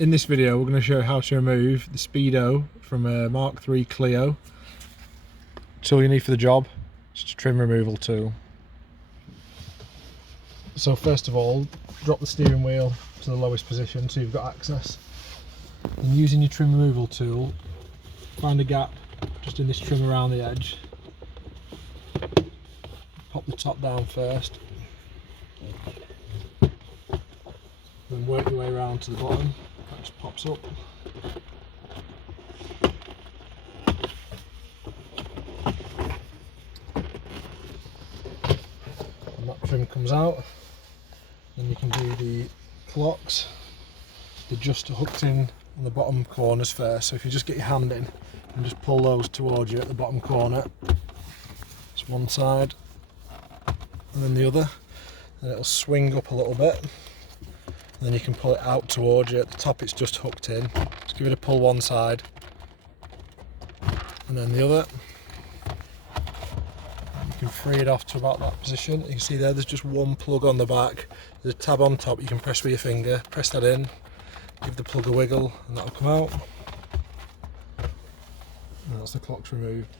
In this video we're going to show you how to remove the Speedo from a Mark III Clio. It's all you need for the job, just a trim removal tool. So first of all, drop the steering wheel to the lowest position so you've got access. And using your trim removal tool, find a gap just in this trim around the edge. Pop the top down first. Then work your way around to the bottom. That just pops up. And that trim comes out. Then you can do the clocks. They're just hooked in on the bottom corners first. So if you just get your hand in and just pull those towards you at the bottom corner. It's one side and then the other. And it'll swing up a little bit. And then you can pull it out towards you. At the top it's just hooked in. Just give it a pull one side and then the other. And you can free it off to about that position. You can see there's just one plug on the back. There's a tab on top you can press with your finger. Press that in, give the plug a wiggle and that'll come out. And that's the clock's removed.